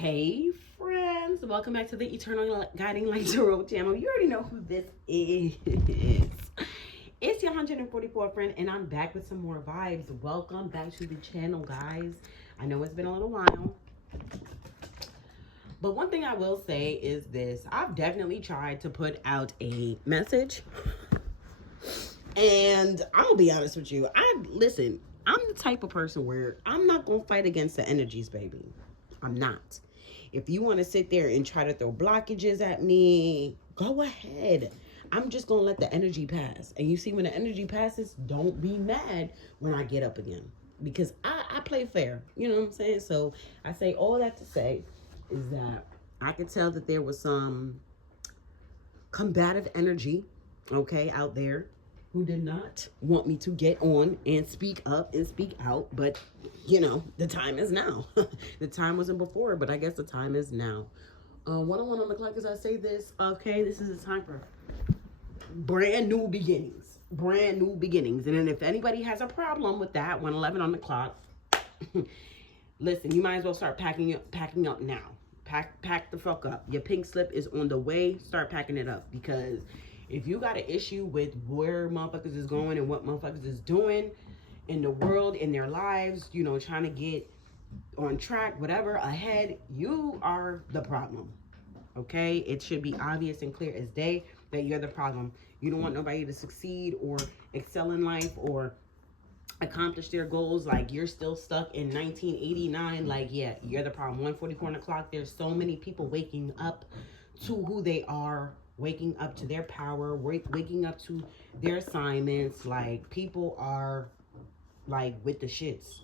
Hey friends, welcome back to the Eternal Guiding Light Tarot channel. You already know who this is. It's your 144th friend, and I'm back with some more vibes. Welcome back to the channel, guys. I know it's been a little while, but one thing I will say is this. I've definitely tried to put out a message, and I'm gonna be honest with you. Listen, I'm the type of person where I'm not gonna fight against the energies, baby. I'm not. If you want to sit there and try to throw blockages at me, go ahead. I'm just going to let the energy pass. And you see, when the energy passes, don't be mad when I get up again. Because I play fair. You know what I'm saying? So I say all that to say is that I could tell that there was some combative energy, okay, out there who did not want me to get on and speak up and speak out. But, you know, the time is now. The time wasn't before, but I guess the time is now. 101 on the clock as I say this. Okay, this is the time for brand new beginnings. Brand new beginnings. And then if anybody has a problem with that, 111 on the clock, listen, you might as well start packing up now. Pack the fuck up. Your pink slip is on the way. Start packing it up, because if you got an issue with where motherfuckers is going and what motherfuckers is doing in the world, in their lives, you know, trying to get on track, whatever, ahead, you are the problem. Okay? It should be obvious and clear as day that you're the problem. You don't want nobody to succeed or excel in life or accomplish their goals. Like, you're still stuck in 1989. Like, yeah, you're the problem. 144 on the clock. There's so many people waking up to who they are, waking up to their power, waking up to their assignments. Like, people are like with the shits.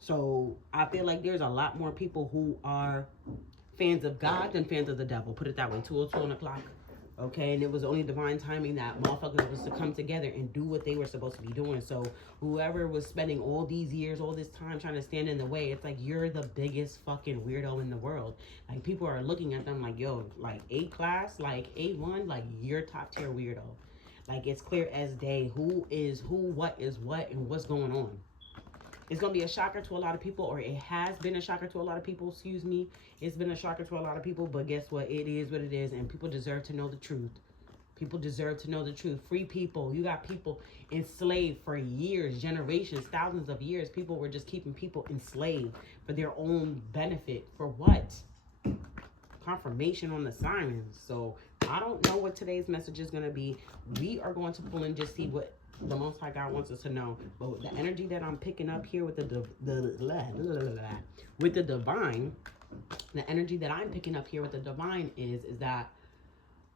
So I feel like there's a lot more people who are fans of God than fans of the devil. Put it that way. 202 on the clock. Okay, and it was only divine timing that motherfuckers was to come together and do what they were supposed to be doing. So whoever was spending all these years, all this time trying to stand in the way, it's like, you're the biggest fucking weirdo in the world. Like, people are looking at them like, yo, like A class, like A1, like, you're top tier weirdo. Like, it's clear as day who is who, what is what, and what's going on. It's going to be a shocker to a lot of people, or it has been a shocker to a lot of people, excuse me. It's been a shocker to a lot of people, but guess what? It is what it is, and people deserve to know the truth. People deserve to know the truth. Free people. You got people enslaved for years, generations, thousands of years. People were just keeping people enslaved for their own benefit. For what? Confirmation on the sirens. So I don't know what today's message is going to be. We are going to pull and just see what the Most High God wants us to know. But the energy that I'm picking up here with the divine, the energy that I'm picking up here with the divine is that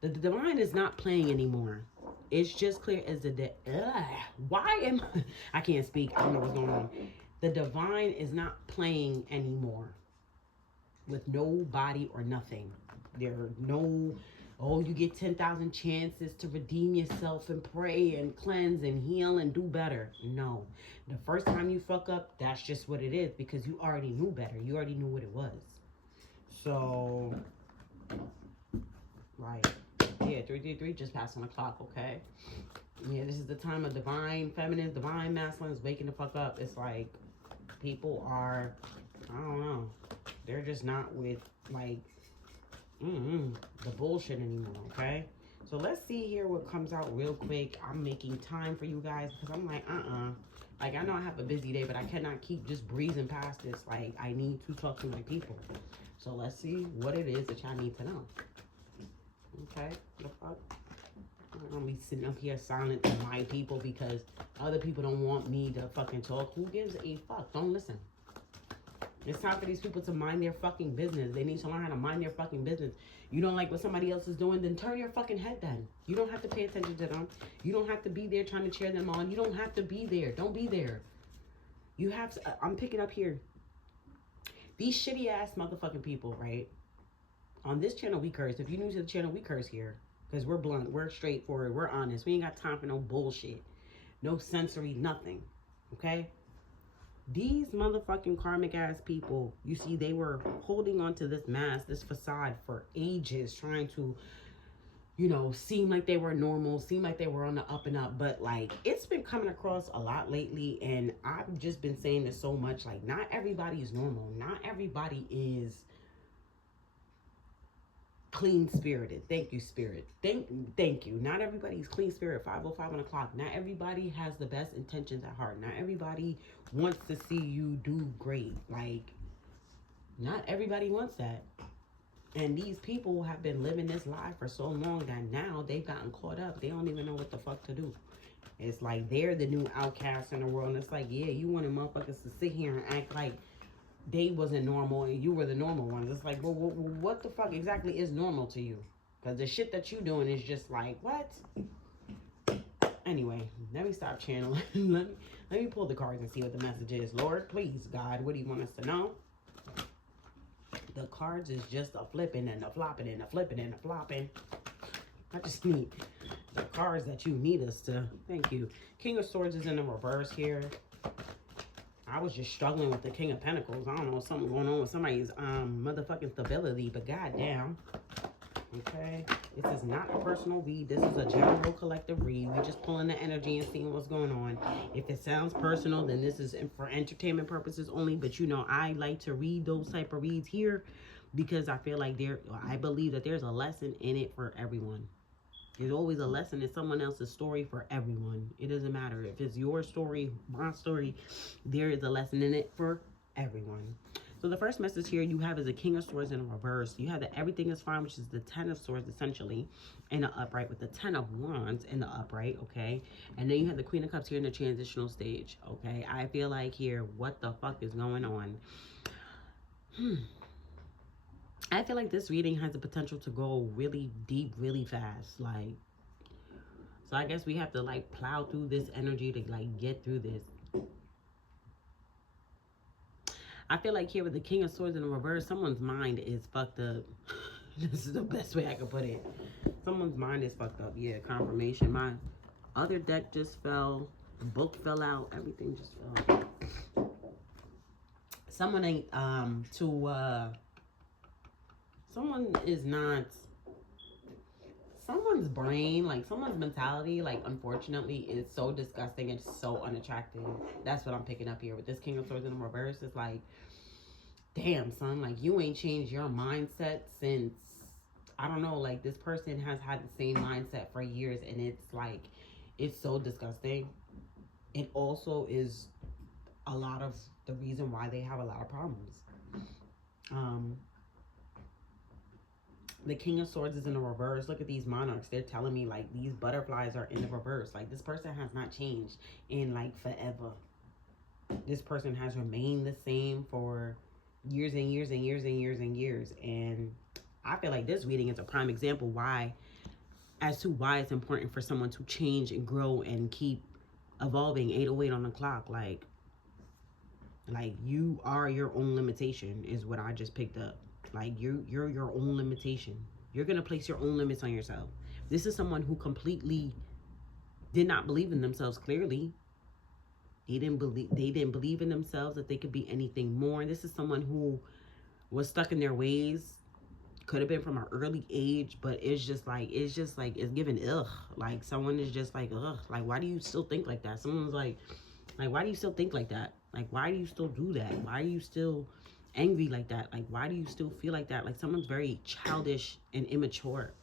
the divine is not playing anymore. It's just clear as the day. Why am I can't speak. I don't know what's going on. The divine is not playing anymore with nobody or nothing. There are no, oh, you get 10,000 chances to redeem yourself and pray and cleanse and heal and do better. No. The first time you fuck up, that's just what it is, because you already knew better. You already knew what it was. So, right. Yeah, 333 just passed on the clock, okay? Yeah, this is the time of divine feminine, divine masculine is waking the fuck up. It's like, people are, I don't know, they're just not with, like, the bullshit anymore, okay? So let's see here what comes out real quick. I'm making time for you guys because I'm like, like, I know I have a busy day, but I cannot keep just breezing past this. Like, I need to talk to my people. So let's see what it is that y'all need to know. Okay, the fuck? I'm gonna be sitting up here silent to my people because other people don't want me to fucking talk. Who gives a fuck? Don't listen. It's time for these people to mind their fucking business. They need to learn how to mind their fucking business. You don't like what somebody else is doing, then turn your fucking head then. You don't have to pay attention to them. You don't have to be there trying to cheer them on. You don't have to be there. Don't be there. You have to, I'm picking up here. These shitty ass motherfucking people, right? On this channel, we curse. If you're new to the channel, we curse here. Because we're blunt. We're straightforward. We're honest. We ain't got time for no bullshit. No sensory, nothing. Okay? These motherfucking karmic ass people, you see, they were holding on to this mask, this facade for ages, trying to, you know, seem like they were normal, seem like they were on the up and up. But like, it's been coming across a lot lately, and I've just been saying this so much, like, not everybody is normal. Not everybody is clean spirited. Thank you, spirit. Thank you. Not everybody's clean spirit. 5:05 on the clock. Not everybody has the best intentions at heart. Not everybody wants to see you do great. Like, not everybody wants that. And these people have been living this life for so long that now they've gotten caught up. They don't even know what the fuck to do. It's like they're the new outcasts in the world. And it's like, yeah, you wanted motherfuckers to sit here and act like they wasn't normal and you were the normal ones. It's like, well, what the fuck exactly is normal to you? Because the shit that you doing is just like, what? Anyway, let me stop channeling. let me pull the cards and see what the message is. Lord, please, God, what do you want us to know? The cards is just a flipping and a flopping and a flipping and a flopping. I just need the cards that you need us to. Thank you. King of Swords is in the reverse here. I was just struggling with the King of Pentacles. I don't know, something going on with somebody's motherfucking stability, but goddamn. Okay, this is not a personal read. This is a general collective read. We're just pulling the energy and seeing what's going on. If it sounds personal, then this is for entertainment purposes only. But you know, I like to read those type of reads here because I feel like I believe that there's a lesson in it for everyone. There's always a lesson in someone else's story for everyone. It doesn't matter if it's your story, my story. There is a lesson in it for everyone. So the first message here you have is a King of Swords in reverse. You have the Everything is Fine, which is the 10 of Swords essentially, in the upright with the 10 of Wands in the upright, okay? And then you have the Queen of Cups here in the transitional stage, okay? I feel like here, what the fuck is going on? I feel like this reading has the potential to go really deep, really fast. Like, so I guess we have to like plow through this energy to like get through this. I feel like here with the King of Swords in the reverse, someone's mind is fucked up. This is the best way I could put it. Someone's mind is fucked up. Yeah, confirmation. My other deck just fell. The book fell out. Everything just fell. Someone ain't, someone is not, someone's brain, like someone's mentality, like unfortunately is so disgusting and so unattractive. That's what I'm picking up here with this King of Swords in the reverse. It's like, damn son, like you ain't changed your mindset since, I don't know, like this person has had the same mindset for years and it's like, it's so disgusting. It also is a lot of the reason why they have a lot of problems. The King of Swords is in the reverse. Look at these monarchs. They're telling me like these butterflies are in the reverse. Like this person has not changed in like forever. This person has remained the same for years and years and years and years and years. And I feel like this reading is a prime example as to why it's important for someone to change and grow and keep evolving. 808 on the clock. Like you are your own limitation is what I just picked up. Like you're your own limitation. You're gonna place your own limits on yourself. This is someone who completely did not believe in themselves. Clearly, they didn't believe in themselves that they could be anything more. This is someone who was stuck in their ways. Could have been from an early age, but it's giving ugh. Like someone is just like ugh. Like why do you still think like that? Someone's like why do you still think like that? Like why do you still do that? Why are you still angry like that? Like why do you still feel like that? Like someone's very childish and immature,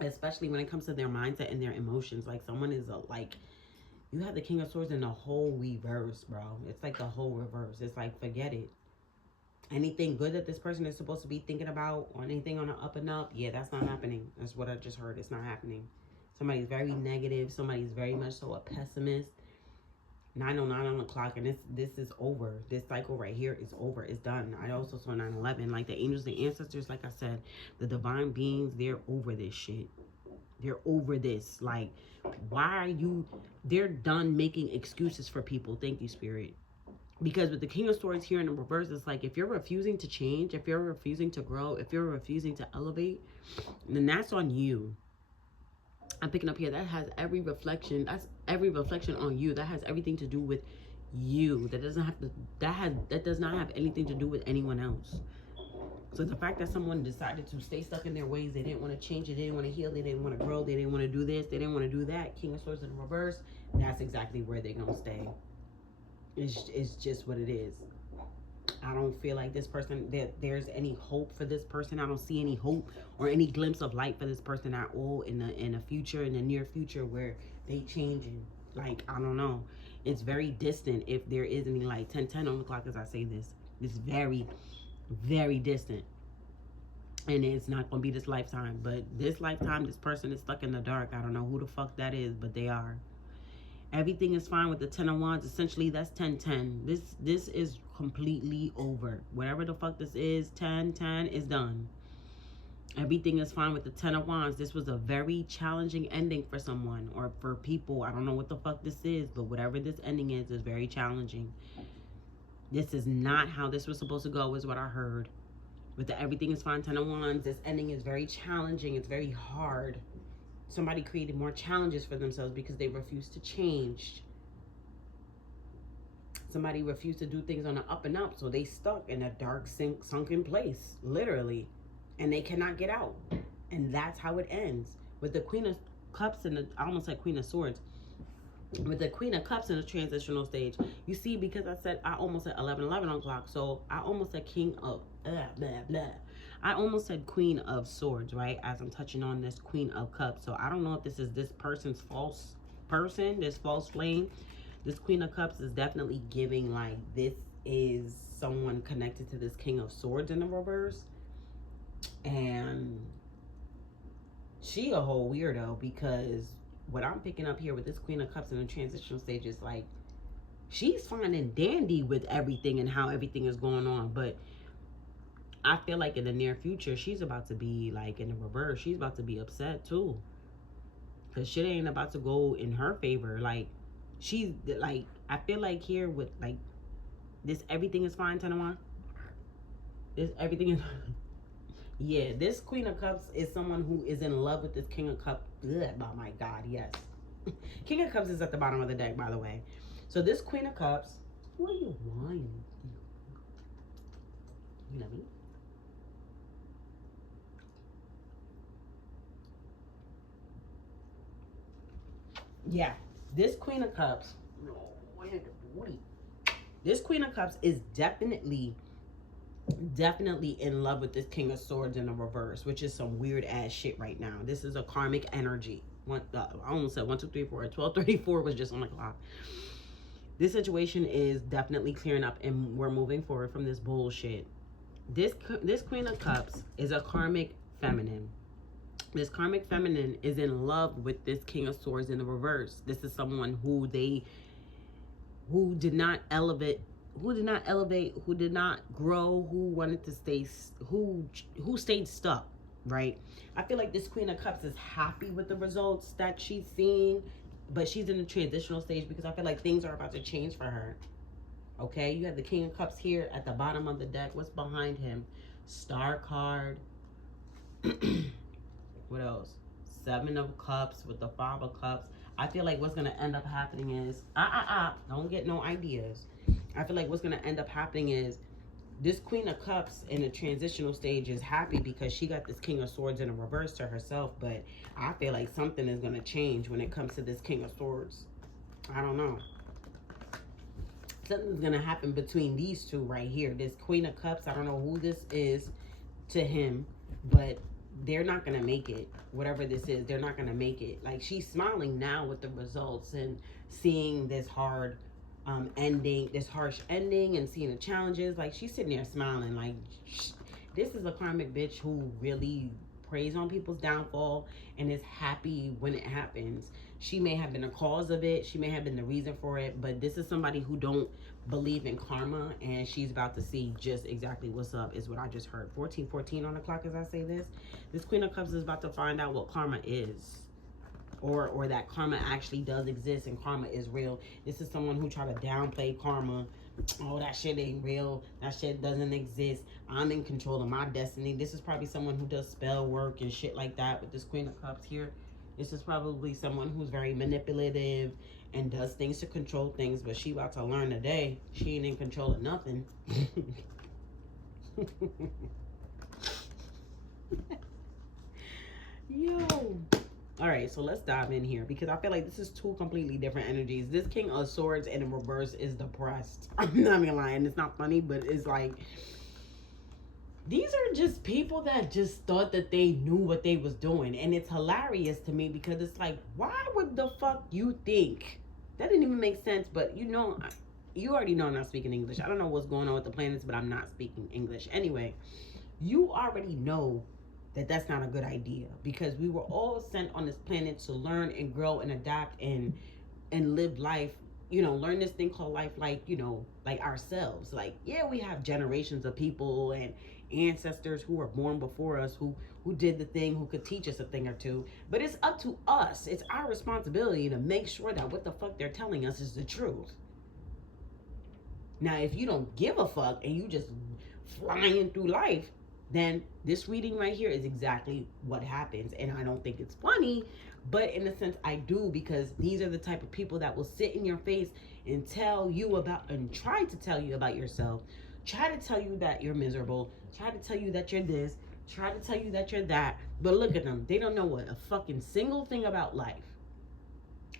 especially when it comes to their mindset and their emotions. Like someone is you have the King of Swords in the whole reverse, bro. It's like the whole reverse. It's like forget it. Anything good that this person is supposed to be thinking about or anything on the up and up, yeah, that's not happening. That's what I just heard. It's not happening. Somebody's very negative. Somebody's very much so a pessimist. 9:09 on the clock, and this is over. This cycle right here is over. It's done. I also saw 9:11. Like the angels, the ancestors, like I said, the divine beings, they're over this shit. They're over this. Like, why are you? They're done making excuses for people. Thank you, Spirit. Because with the King of Swords here in the reverse, it's like if you're refusing to change, if you're refusing to grow, if you're refusing to elevate, then that's on you. I'm picking up here that has every reflection. That's every reflection on you. That has everything to do with you. That doesn't have to. That does not have anything to do with anyone else. So the fact that someone decided to stay stuck in their ways, they didn't want to change it, they didn't want to heal, they didn't want to grow, they didn't want to do this, they didn't want to do that. King of Swords in reverse. That's exactly where they're gonna stay. It's just what it is. I don't feel like this person, that there's any hope for this person. I don't see any hope or any glimpse of light for this person at all in the future, in the near future, where they changing. Like, I don't know. It's very distant if there is any light. 10:10 on the clock as I say this. It's very, very distant. And it's not going to be this lifetime. But this lifetime, this person is stuck in the dark. I don't know who the fuck that is, but they are. Everything is fine with the 10 of Wands. Essentially, that's 10:10. This is completely over. Whatever the fuck this is, 10:10 is done. Everything is fine with the 10 of Wands. This was a very challenging ending for someone or for people. I don't know what the fuck this is, but whatever this ending is very challenging. This is not how this was supposed to go, is what I heard. With the everything is fine 10 of Wands, this ending is very challenging. It's very hard. Somebody created more challenges for themselves because they refuse to change. Somebody refused to do things on the up and up, so they stuck in a dark, sunken place, literally, and they cannot get out. And that's how it ends. With the Queen of Cups and I almost said Queen of Swords. With the Queen of Cups in the transitional stage, you see, because I almost said 11:11 on clock, so I almost said King of blah blah. I almost said Queen of Swords, right? As I'm touching on this Queen of Cups. So I don't know if this is this person's false person, this false flame. This Queen of Cups is definitely giving like this is someone connected to this King of Swords in the reverse. And she a whole weirdo, because what I'm picking up here with this Queen of Cups in the transitional stage is like she's fine and dandy with everything and how everything is going on, but I feel like in the near future, she's about to be like in the reverse. She's about to be upset too. Because shit ain't about to go in her favor. Like, she's like, I feel like here with like this everything is fine, 10 of Wands. This everything is yeah, this Queen of Cups is someone who is in love with this King of Cups. Oh my God, yes. King of Cups is at the bottom of the deck, by the way. So this Queen of Cups, what are you whining? You know me? Yeah, this Queen of Cups, this Queen of Cups is definitely in love with this King of Swords in the reverse, which is some weird ass shit right now. This is a karmic energy. I almost said 1, 2, 3, 4. 12:34 was just on the clock. This situation is definitely clearing up, and we're moving forward from this bullshit. This Queen of Cups is a karmic feminine. This karmic feminine is in love with this King of Swords in the reverse. This is someone who did not elevate, who did not grow, who wanted to stay, who stayed stuck, right? I feel like this Queen of Cups is happy with the results that she's seeing, but she's in the transitional stage because I feel like things are about to change for her. Okay, you have the King of Cups here at the bottom of the deck. What's behind him? Star card. What else? 7 of Cups with the 5 of Cups. I feel like what's going to end up happening is, don't get no ideas. I feel like what's going to end up happening is this Queen of Cups in a transitional stage is happy because she got this King of Swords in a reverse to herself. But I feel like something is going to change when it comes to this King of Swords. I don't know. Something's going to happen between these two right here. This Queen of Cups, I don't know who this is to him, but they're not going to make it. Whatever this is, they're not going to make it. Like, she's smiling now with the results and seeing this hard ending, this harsh ending, and seeing the challenges. Like, she's sitting there smiling. Like, this is a karmic bitch who really preys on people's downfall and is happy when it happens. She may have been the cause of it. She may have been the reason for it. But this is somebody who don't believe in karma, and she's about to see just exactly what's up, is what I just heard. 14:14 on the clock as I say this. This Queen of Cups is about to find out what karma is. Or that karma actually does exist and karma is real. This is someone who try to downplay karma. Oh, that shit ain't real. That shit doesn't exist. I'm in control of my destiny. This is probably someone who does spell work and shit like that with this Queen of Cups here. This is probably someone who's very manipulative and does things to control things, but she about to learn today she ain't in control of nothing. Yo. All right, so let's dive in here because I feel like this is two completely different energies. This King of Swords in reverse is depressed. I'm not gonna lie, and it's not funny, but it's like these are just people that just thought that they knew what they was doing, and it's hilarious to me because it's like, why would the fuck you think? That didn't even make sense. But you already know I'm not speaking English. I don't know what's going on with the planets, but I'm not speaking English anyway. You already know that that's not a good idea because we were all sent on this planet to learn and grow and adapt and live life, learn this thing called life, like, like ourselves. Like, yeah, we have generations of people and ancestors who were born before us who did the thing, who could teach us a thing or two, but it's up to us. It's our responsibility to make sure that what the fuck they're telling us is the truth. Now, if you don't give a fuck and you just flying through life, then this reading right here is exactly what happens. And I don't think it's funny, but in a sense I do, because these are the type of people that will sit in your face and tell you about, and try to tell you about yourself, try to tell you that you're miserable, try to tell you that you're this, try to tell you that you're that. But look at them, they don't know what a fucking single thing about life.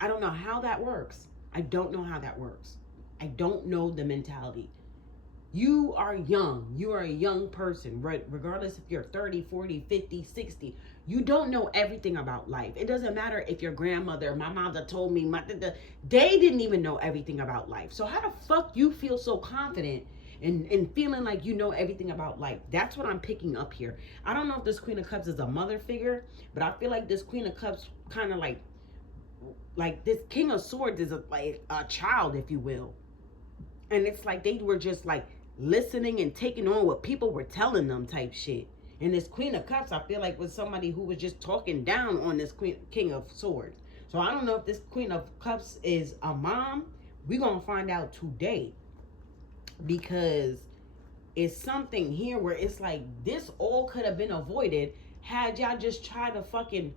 I don't know how that works. I don't know how that works. I don't know the mentality. You are young. You are a young person, right? Regardless if you're 30, 40, 50, 60. You don't know everything about life. It doesn't matter if your grandmother, my mother told me, they didn't even know everything about life. So how the fuck you feel so confident and feeling like you know everything about life? That's what I'm picking up here. I don't know if this Queen of Cups is a mother figure, but I feel like this Queen of Cups kind of like this King of Swords is like a child, if you will. And it's like they were just like listening and taking on what people were telling them type shit. And this Queen of Cups, I feel like, was somebody who was just talking down on this King of Swords. So I don't know if this Queen of Cups is a mom. We're going to find out today. Because it's something here where it's like this all could have been avoided had y'all just tried to fucking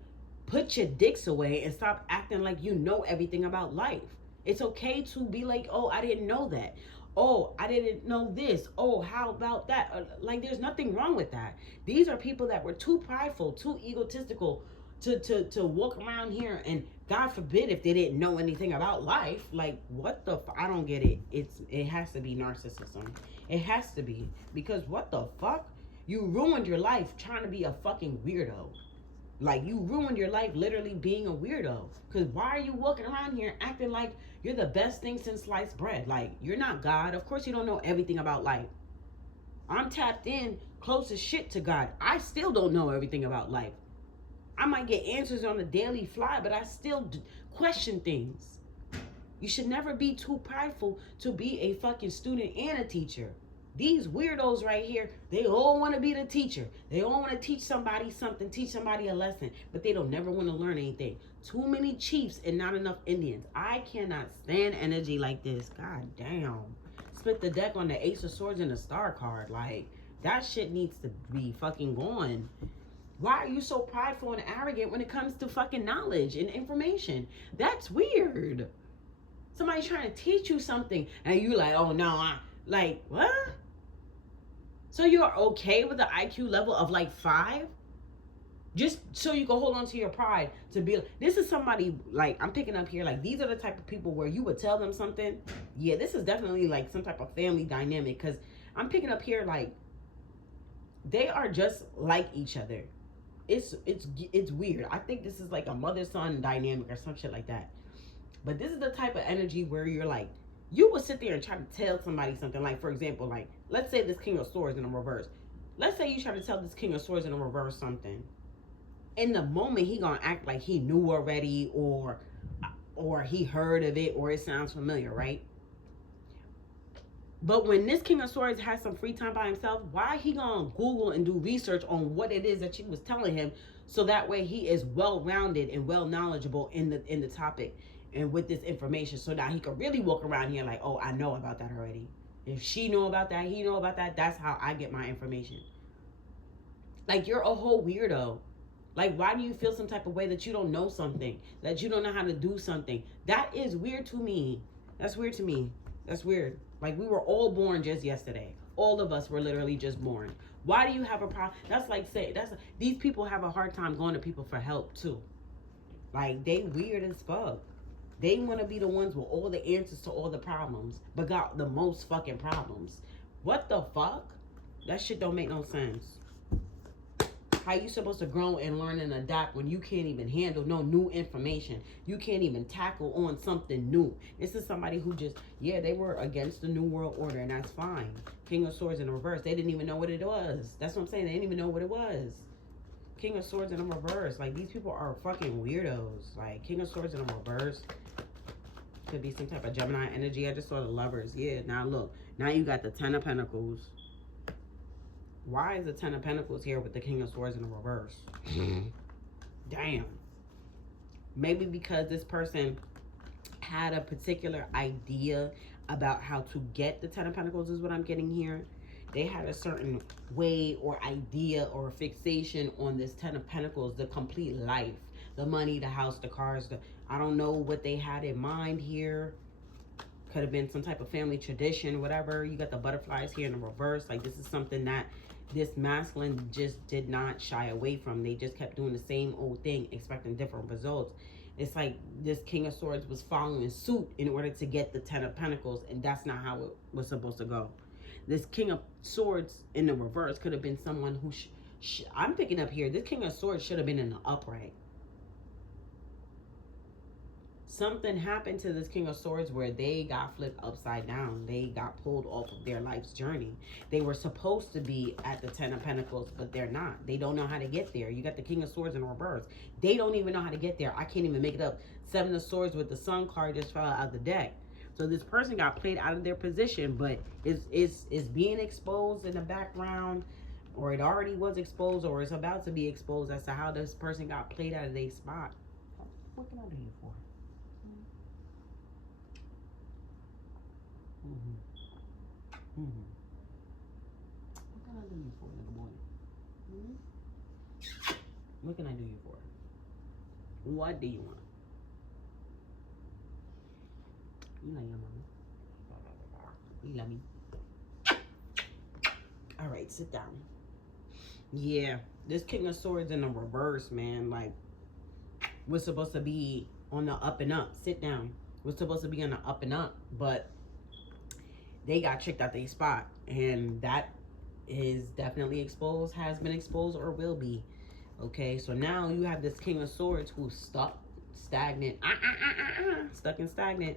put your dicks away and stop acting like you know everything about life. It's okay to be like, oh, I didn't know that. Oh, I didn't know this. Oh, how about that? Like, there's nothing wrong with that. These are people that were too prideful, too egotistical to walk around here, and God forbid if they didn't know anything about life. Like, what the I don't get it. It has to be narcissism. It has to be, because what the fuck? You ruined your life trying to be a fucking weirdo. Like, you ruined your life literally being a weirdo. Because why are you walking around here acting like you're the best thing since sliced bread? Like, you're not God. Of course you don't know everything about life. I'm tapped in close as shit to God. I still don't know everything about life. I might get answers on the daily fly, but I still question things. You should never be too prideful to be a fucking student and a teacher. These weirdos right here, they all want to be the teacher. They all want to teach somebody something, teach somebody a lesson, but they don't never want to learn anything. Too many chiefs and not enough Indians. I cannot stand energy like this. God damn. Split the deck on the Ace of Swords and the Star card. Like, that shit needs to be fucking gone. Why are you so prideful and arrogant when it comes to fucking knowledge and information? That's weird. Somebody's trying to teach you something and you like, oh no, like, what? So you're okay with the IQ level of like 5? Just so you can hold on to your pride to be like, this is somebody, like, I'm picking up here, like, these are the type of people where you would tell them something. Yeah, this is definitely like some type of family dynamic, because I'm picking up here like they are just like each other. It's weird. I think this is like a mother-son dynamic or some shit like that. But this is the type of energy where you're like, you would sit there and try to tell somebody something. Like, for example, like, let's say this King of Swords in a reverse. Let's say you try to tell this King of Swords in a reverse something. In the moment, he gonna act like he knew already, or he heard of it, or it sounds familiar, right? But when this King of Swords has some free time by himself, why he gonna Google and do research on what it is that she was telling him, so that way he is well-rounded and well-knowledgeable in the topic and with this information, so that he could really walk around here like, oh, I know about that already. If she know about that, he know about that. That's how I get my information. Like, you're a whole weirdo. Like, why do you feel some type of way that you don't know something, that you don't know how to do something? That is weird to me. That's weird to me. That's weird. Like, we were all born just yesterday. All of us were literally just born. Why do you have a problem? That's like saying, these people have a hard time going to people for help too. Like, they weird as fuck. They want to be the ones with all the answers to all the problems, but got the most fucking problems. What the fuck? That shit don't make no sense. How you supposed to grow and learn and adapt when you can't even handle no new information? You can't even tackle on something new. This is somebody who just, yeah, they were against the New World Order, and that's fine. King of Swords in reverse. They didn't even know what it was. That's what I'm saying. They didn't even know what it was. King of Swords in reverse. Like, these people are fucking weirdos. Like, King of Swords in reverse. Could be some type of Gemini energy. I just saw the Lovers. Yeah, now look. Now you got the Ten of Pentacles. Why is the Ten of Pentacles here with the King of Swords in the reverse? Damn. Maybe because this person had a particular idea about how to get the Ten of Pentacles is what I'm getting here. They had a certain way or idea or fixation on this Ten of Pentacles, the complete life. The money, the house, the cars. I don't know what they had in mind here. Could have been some type of family tradition, whatever. You got the butterflies here in the reverse. Like, this is something that this masculine just did not shy away from. They just kept doing the same old thing, expecting different results. It's like this King of Swords was following suit in order to get the Ten of Pentacles, and that's not how it was supposed to go. This King of Swords in the reverse could have been someone who... I'm picking up here, this King of Swords should have been in the upright. Something happened to this King of Swords where they got flipped upside down. They got pulled off of their life's journey. They were supposed to be at the Ten of Pentacles, but they're not. They don't know how to get there. You got the King of Swords in reverse. They don't even know how to get there. I can't even make it up. Seven of Swords with the Sun card just fell out of the deck. So this person got played out of their position, but it's being exposed in the background, or it already was exposed, or it's about to be exposed as to how this person got played out of their spot. What can I do here for? What can I do you for, little boy? What can I do you for? What do you want? You love your mama. You love me. All right, sit down. Yeah, this King of Swords in the reverse, man. Like, we're supposed to be on the up and up. Sit down. We're supposed to be on the up and up, but they got tricked out their spot, and that is definitely exposed, has been exposed, or will be. Okay, so now you have this King of Swords who's stuck, stagnant, stuck and stagnant,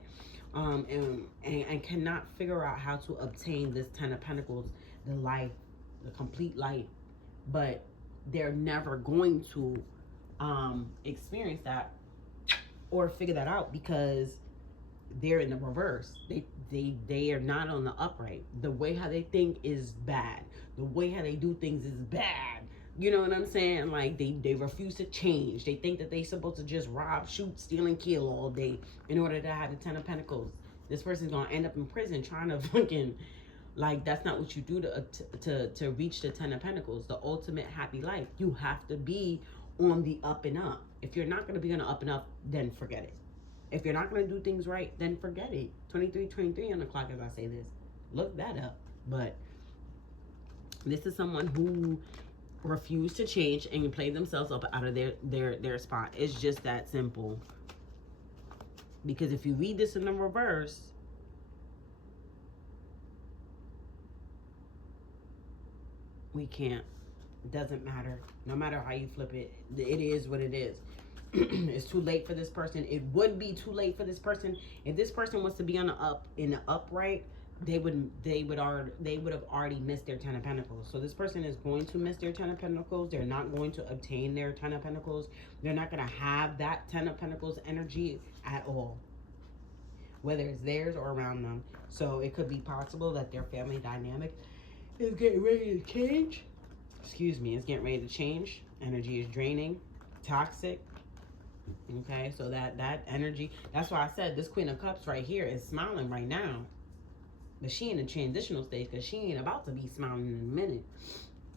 and cannot figure out how to obtain this Ten of Pentacles, the life, the complete life, but they're never going to experience that or figure that out because they're in the reverse. They are not on the upright. The way how they think is bad. The way how they do things is bad. You know what I'm saying? Like, they refuse to change. They think that they supposed to just rob, shoot, steal, and kill all day in order to have the Ten of Pentacles. This person's gonna end up in prison trying to fucking, like, that's not what you do to reach the Ten of Pentacles, the ultimate happy life. You have to be on the up and up. If you're not gonna be on the up and up, then forget it. If you're not going to do things right, then forget it. 23 on the clock as I say this. Look that up. But this is someone who refused to change and play themselves up out of their spot. It's just that simple. Because if you read this in the reverse, we can't. It doesn't matter. No matter how you flip it, it is what it is. It's too late for this person. It would be too late for this person if this person wants to be on the upright. They would have already missed their Ten of Pentacles. So this person is going to miss their Ten of Pentacles. They're not going to obtain their Ten of Pentacles. They're not going to have that Ten of Pentacles energy at all, whether it's theirs or around them. So it could be possible that their family dynamic is getting ready to change. Excuse me, it's getting ready to change. Energy is draining, toxic. Okay, so that energy, that's why I said this Queen of Cups right here is smiling right now. But she in a transitional stage because she ain't about to be smiling in a minute.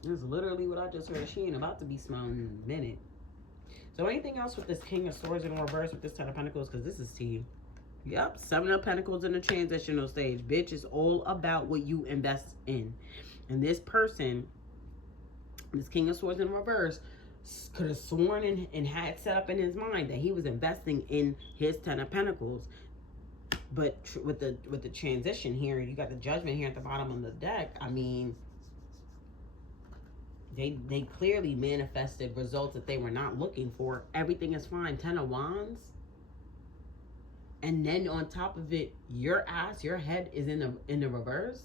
That's literally what I just heard. She ain't about to be smiling in a minute. So anything else with this King of Swords in reverse with this Ten of Pentacles? Because this is tea. Yep, Seven of Pentacles in the transitional stage. Bitch, it's all about what you invest in. And this person, this King of Swords in reverse, could have sworn and had set up in his mind that he was investing in his Ten of Pentacles. But with the transition here, you got the Judgment here at the bottom of the deck. I mean, they clearly manifested results that they were not looking for. Everything is fine. 10 of Wands. And then on top of it, your head is in the reverse.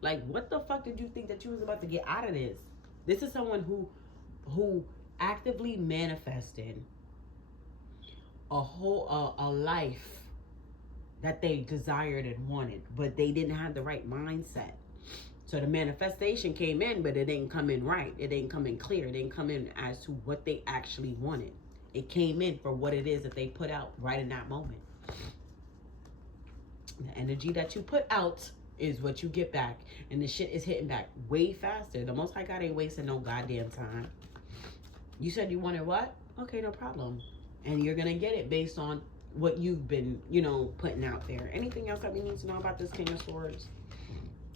Like, what the fuck did you think that you was about to get out of this? This is someone who actively manifested a life that they desired and wanted, but they didn't have the right mindset. So the manifestation came in, but it didn't come in right. It didn't come in clear. It didn't come in as to what they actually wanted. It came in for what it is that they put out right in that moment. The energy that you put out is what you get back. And the shit is hitting back way faster. The Most High God ain't wasting no goddamn time. You said you wanted what? Okay, no problem. And you're going to get it based on what you've been, putting out there. Anything else that we need to know about this King of Swords?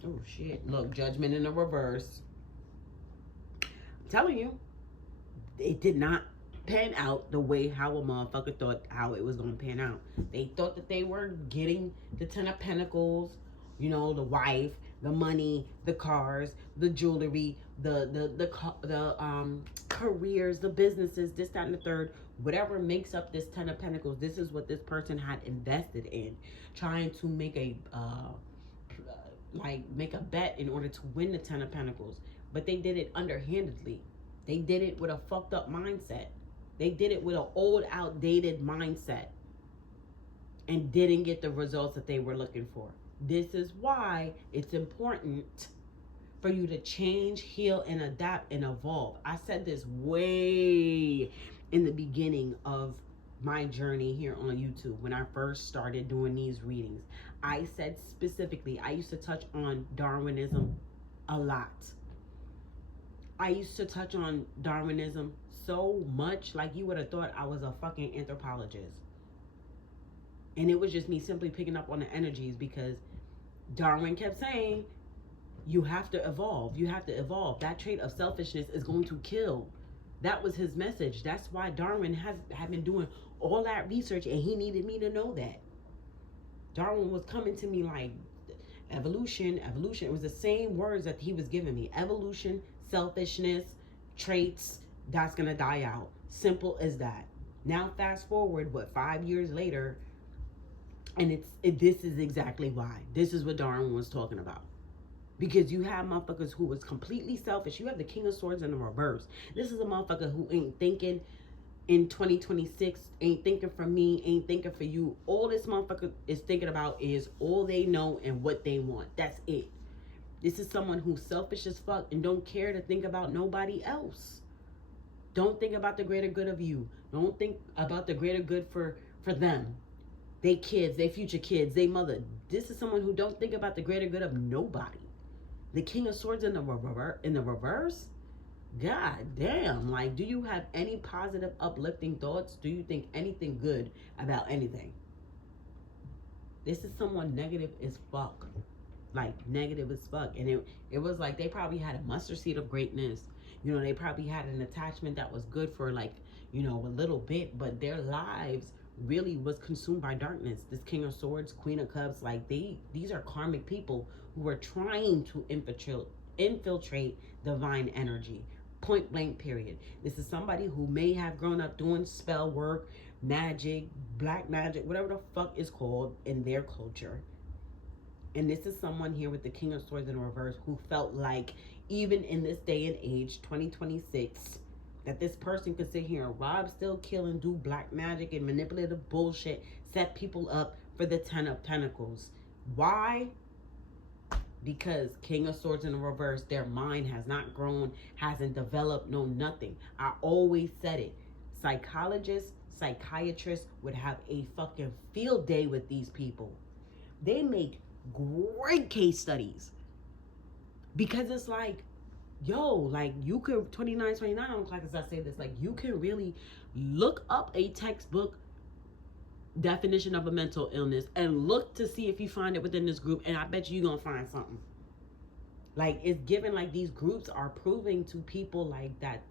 Oh, shit. Look, Judgment in the reverse. I'm telling you, it did not pan out the way how a motherfucker thought how it was going to pan out. They thought that they were getting the Ten of Pentacles, the wife, the money, the cars, the jewelry, the careers, the businesses, this, that, and the third. Whatever makes up this Ten of Pentacles, this is what this person had invested in, trying to make a bet in order to win the Ten of Pentacles. But they did it underhandedly. They did it with a fucked up mindset. They did it with an old, outdated mindset and didn't get the results that they were looking for. This is why it's important for you to change, heal, and adapt and evolve. I said this way in the beginning of my journey here on YouTube when I first started doing these readings. I said specifically, I used to touch on Darwinism a lot. I used to touch on Darwinism so much, like you would have thought I was a fucking anthropologist. And it was just me simply picking up on the energies because Darwin kept saying, you have to evolve. You have to evolve. That trait of selfishness is going to kill. That was his message. That's why Darwin had been doing all that research, and he needed me to know that. Darwin was coming to me like, evolution. It was the same words that he was giving me. Evolution, selfishness, traits, that's going to die out. Simple as that. Now fast forward, 5 years later, and this is exactly why. This is what Darwin was talking about. Because you have motherfuckers who was completely selfish. You have the King of Swords in the reverse. This is a motherfucker who ain't thinking in 2026, ain't thinking for me, ain't thinking for you. All this motherfucker is thinking about is all they know and what they want. That's it. This is someone who's selfish as fuck and don't care to think about nobody else. Don't think about the greater good of you. Don't think about the greater good for them. They kids, they future kids, they mother. This is someone who don't think about the greater good of nobody. The King of Swords in the reverse? God damn. Like, do you have any positive, uplifting thoughts? Do you think anything good about anything? This is someone negative as fuck. Like, negative as fuck. And it was like they probably had a mustard seed of greatness. They probably had an attachment that was good for like, a little bit. But their lives really was consumed by darkness. This King of Swords, Queen of Cups, like these are karmic people who are trying to infiltrate divine energy. Point blank, period. This is somebody who may have grown up doing spell work, magic, black magic, whatever the fuck is called in their culture. And this is someone here with the King of Swords in reverse who felt like, even in this day and age, 2026, that this person could sit here and rob, steal, kill, and do black magic and manipulative bullshit, set people up for the Ten of Pentacles. Why? Because King of Swords in the reverse, their mind has not grown, hasn't developed, no nothing. I always said it. Psychologists, psychiatrists would have a fucking field day with these people. They make great case studies. Because it's like, yo, like you could, 2929 on the clock as I say this, like you can really look up a textbook definition of a mental illness and look to see if you find it within this group, and I bet you're gonna find something. Like, it's given like these groups are proving to people like that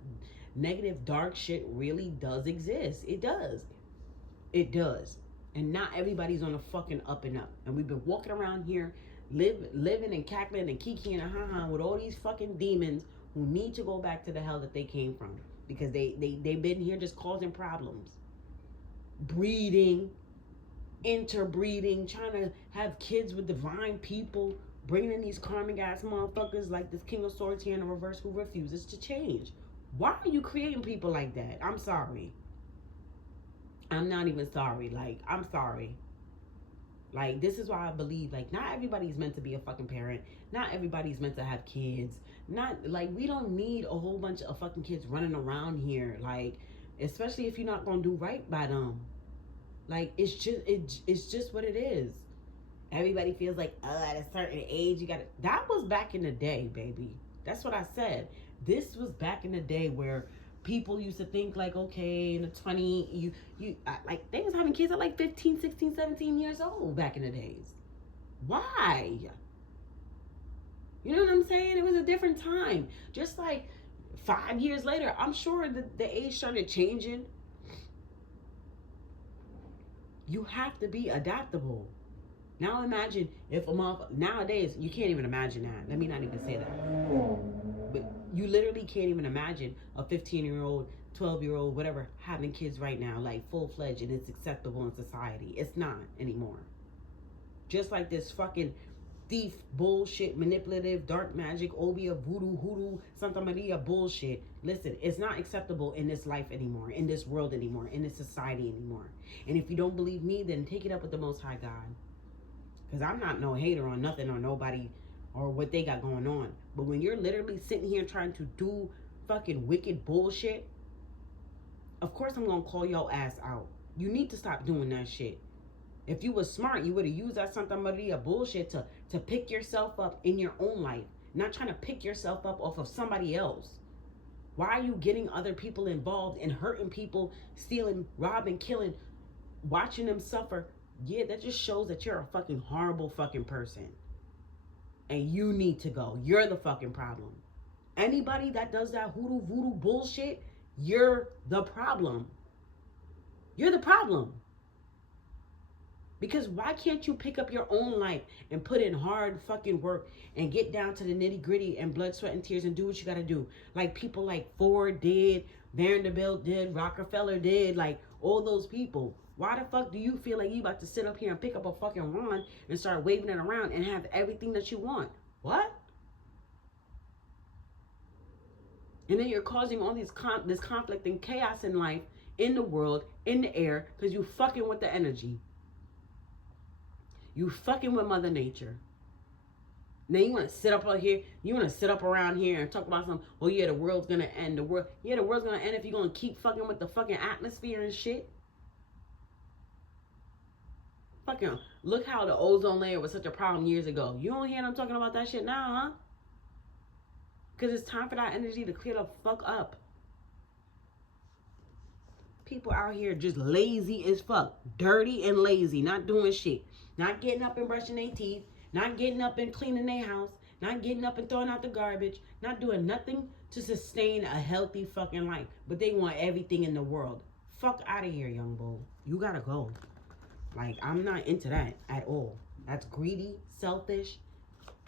negative dark shit really does exist. It does. It does. And not everybody's on the fucking up and up. And we've been walking around here living and cackling and kikiing and ha-ha with all these fucking demons who need to go back to the hell that they came from. Because they've been here just causing problems. Breeding, interbreeding, trying to have kids with divine people, bringing in these karmic ass motherfuckers like this King of Swords here in the reverse who refuses to change. Why are you creating people like that? I'm sorry. I'm not even sorry. Like, I'm sorry. Like, this is why I believe, like, not everybody's meant to be a fucking parent. Not everybody's meant to have kids. Not, like, we don't need a whole bunch of fucking kids running around here. Like, especially if you're not gonna do right by them. Like, it's just what it is. Everybody feels like, oh, at a certain age, you gotta... That was back in the day, baby. That's what I said. This was back in the day where people used to think like, okay, in the 20, like, they was having kids at like 15, 16, 17 years old back in the days. Why? You know what I'm saying? It was a different time. Just like 5 years later, I'm sure the age started changing. You have to be adaptable. Now imagine if a month, nowadays, you can't even imagine that. Let me not even say that. But you literally can't even imagine a 15-year-old, 12-year-old, whatever, having kids right now, like full-fledged, and it's acceptable in society. It's not anymore. Just like this fucking thief bullshit, manipulative, dark magic, obia, voodoo, hoodoo, Santa Maria bullshit. Listen, it's not acceptable in this life anymore, in this world anymore, in this society anymore. And if you don't believe me, then take it up with the Most High God. Because I'm not no hater on nothing or nobody or what they got going on. But when you're literally sitting here trying to do fucking wicked bullshit, of course I'm going to call your ass out. You need to stop doing that shit. If you was smart, you would have used that Santa Maria bullshit to pick yourself up in your own life. Not trying to pick yourself up off of somebody else. Why are you getting other people involved and hurting people, stealing, robbing, killing, watching them suffer? Yeah, that just shows that you're a fucking horrible fucking person. And you need to go. You're the fucking problem. Anybody that does that hoodoo voodoo bullshit, you're the problem. You're the problem. Because why can't you pick up your own life and put in hard fucking work and get down to the nitty gritty and blood, sweat, and tears and do what you gotta do? Like people like Ford did, Vanderbilt did, Rockefeller did, like all those people. Why the fuck do you feel like you about to sit up here and pick up a fucking wand and start waving it around and have everything that you want? What? And then you're causing all these this conflict and chaos in life, in the world, in the air, because you fucking with the energy. You fucking with Mother Nature. Now you want to sit up out here, you want to sit up around here and talk about something, oh yeah, the world's going to end. The world's going to end if you're going to keep fucking with the fucking atmosphere and shit. Fucking look how the ozone layer was such a problem years ago. You don't hear them talking about that shit now, huh? Because it's time for that energy to clear the fuck up. People out here just lazy as fuck. Dirty and lazy. Not doing shit. Not getting up and brushing their teeth. Not getting up and cleaning their house. Not getting up and throwing out the garbage. Not doing nothing to sustain a healthy fucking life. But they want everything in the world. Fuck out of here, young bull. You gotta go. Like, I'm not into that at all. That's greedy, selfish.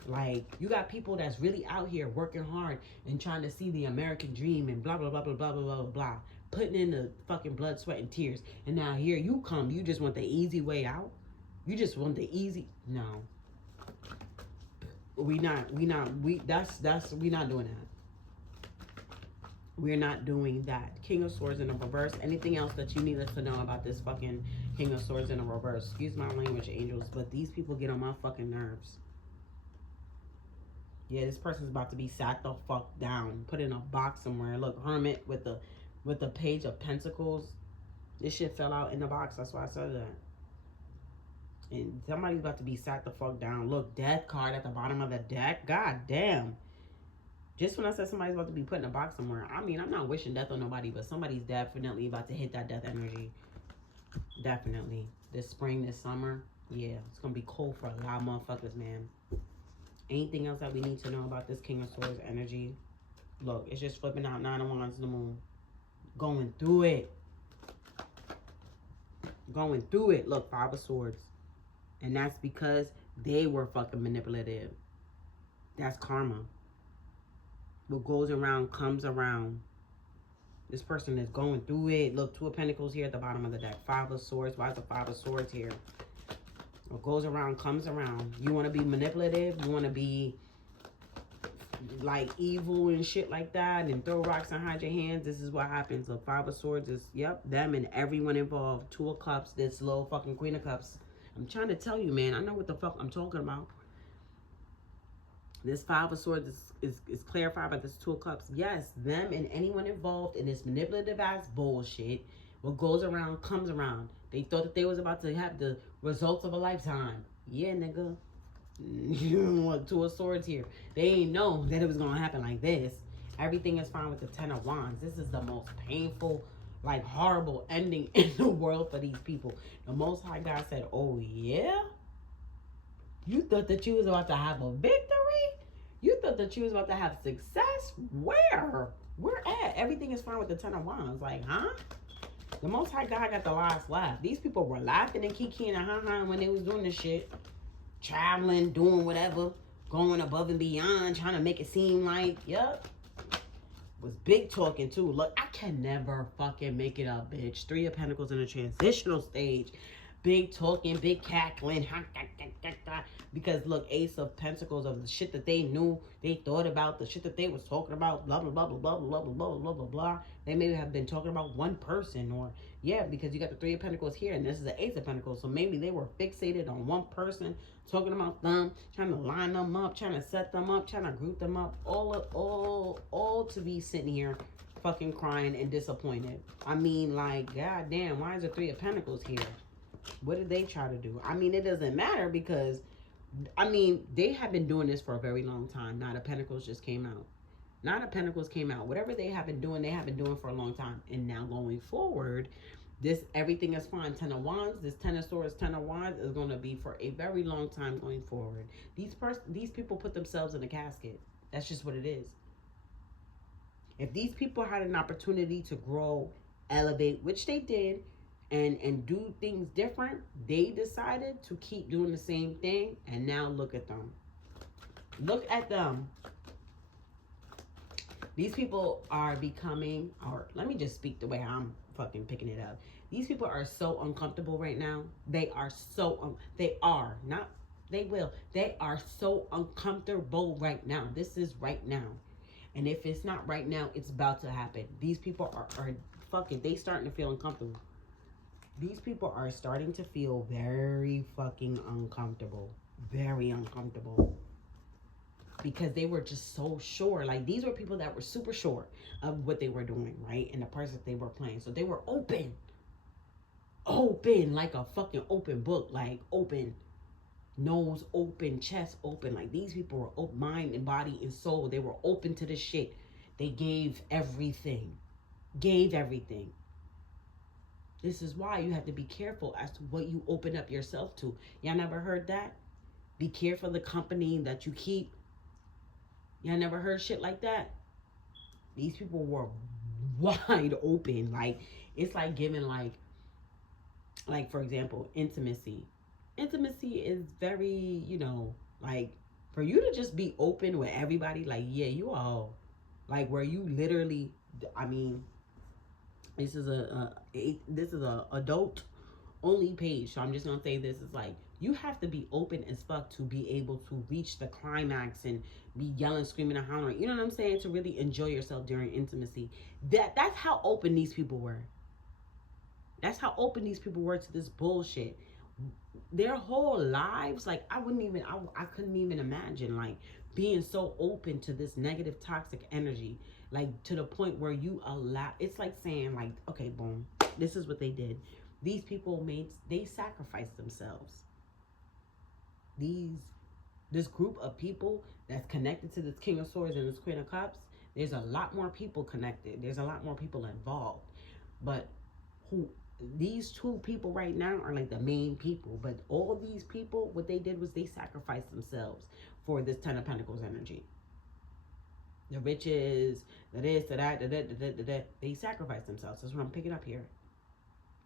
Like, you got people that's really out here working hard and trying to see the American dream and blah, blah, blah, blah, blah, blah, blah, blah. Putting in the fucking blood, sweat, and tears. And now here you come. You just want the easy way out? You just want the easy... No. We not doing that. We're not doing that. King of Swords in the reverse. Anything else that you need us to know about this fucking King of Swords in the reverse? Excuse my language, angels, but these people get on my fucking nerves. Yeah, this person's about to be sat the fuck down. Put in a box somewhere. Look, Hermit with the Page of Pentacles. This shit fell out in the box. That's why I said that. And somebody's about to be sat the fuck down. Look, Death card at the bottom of the deck. God damn. Just when I said somebody's about to be put in a box somewhere, I mean, I'm not wishing death on nobody, but somebody's definitely about to hit that death energy. Definitely. This spring, this summer, yeah, it's going to be cold for a lot of motherfuckers, man. Anything else that we need to know about this King of Swords energy? Look, it's just flipping out 9 of Wands, the moon. Going through it. Going through it. Look, 5 of Swords. And that's because they were fucking manipulative. That's karma. What goes around comes around. This person is going through it. Look, 2 of Pentacles here at the bottom of the deck. 5 of Swords. Why is the 5 of Swords here? What goes around comes around. You want to be manipulative? You want to be like evil and shit like that and throw rocks and hide your hands? This is what happens. The 5 of Swords is, yep, them and everyone involved. 2 of Cups. This little fucking Queen of Cups. I'm trying to tell you, man. I know what the fuck I'm talking about. This 5 of Swords is clarified by this 2 of Cups. Yes, them and anyone involved in this manipulative ass bullshit. What goes around comes around. They thought that they was about to have the results of a lifetime. Yeah, nigga. What, 2 of Swords here. They ain't know that it was going to happen like this. Everything is fine with the 10 of Wands. This is the most painful, like, horrible ending in the world for these people. The Most High God said, oh, yeah? You thought that you was about to have a victory? You thought that you was about to have success? Where? Where at? Everything is fine with the 10 of Wands. Like, huh? The Most High God got the last laugh. These people were laughing and kikiing and ha-ha when they was doing this shit. Traveling, doing whatever. Going above and beyond, trying to make it seem like, yep. Was big talking too. Look, I can never fucking make it up, bitch. 3 of Pentacles in a transitional stage. Big talking, big cackling. Because look, Ace of Pentacles of the shit that they knew, they thought about, the shit that they was talking about, blah, blah, blah, blah, blah, blah, blah, blah, blah, blah, blah. They may have been talking about one person or, yeah, because you got the 3 of Pentacles here and this is the Ace of Pentacles. So maybe they were fixated on one person, talking about them, trying to line them up, trying to set them up, trying to group them up, all to be sitting here fucking crying and disappointed. I mean, like, goddamn, why is the 3 of Pentacles here? What did they try to do? I mean, it doesn't matter because, I mean, they have been doing this for a very long time. Knight of Pentacles just came out. Knight of Pentacles came out. Whatever they have been doing for a long time. And now going forward, this, everything is fine. 10 of Wands, this 10 of Swords, 10 of Wands is going to be for a very long time going forward. These people put themselves in a casket. That's just what it is. If these people had an opportunity to grow, elevate, which they did, and do things different, they decided to keep doing the same thing, and now look at them. Look at them. These people are becoming, or let me just speak the way I'm fucking picking it up. These people are so uncomfortable right now. They are so, they are so uncomfortable right now. This is right now. And if it's not right now, it's about to happen. These people are fucking, they starting to feel uncomfortable. These people are starting to feel very fucking uncomfortable. Very uncomfortable. Because they were just so sure. Like, these were people that were super sure of what they were doing, right? And the parts that they were playing. So they were open. Open. Like a fucking open book. Like, open. Nose open. Chest open. Like, these people were open. Mind and body and soul. They were open to the shit. They gave everything. Gave everything. This is why you have to be careful as to what you open up yourself to. Y'all never heard that? Be careful the company that you keep. Y'all never heard shit like that? These people were wide open. Like, it's like giving like for example, intimacy. Intimacy is very, you know, like, for you to just be open with everybody, like, yeah, you all, like, where you literally, I mean, this is a adult only page, so I'm just gonna say this is like, you have to be open as fuck to be able to reach the climax and be yelling, screaming, and hollering. You know what I'm saying? To really enjoy yourself during intimacy. That's how open these people were. That's how open these people were to this bullshit. Their whole lives, like, I couldn't even imagine, like, being so open to this negative, toxic energy, like, to the point where you allow, it's like saying, like, okay, boom, this is what they did. These people they sacrificed themselves. This group of people that's connected to this King of Swords and this Queen of Cups, there's a lot more people connected. There's a lot more people involved. But these 2 people right now are like the main people. But all these people, what they did was they sacrificed themselves for this Ten of Pentacles energy. The riches, the this, the that, they sacrifice themselves. That's what I'm picking up here.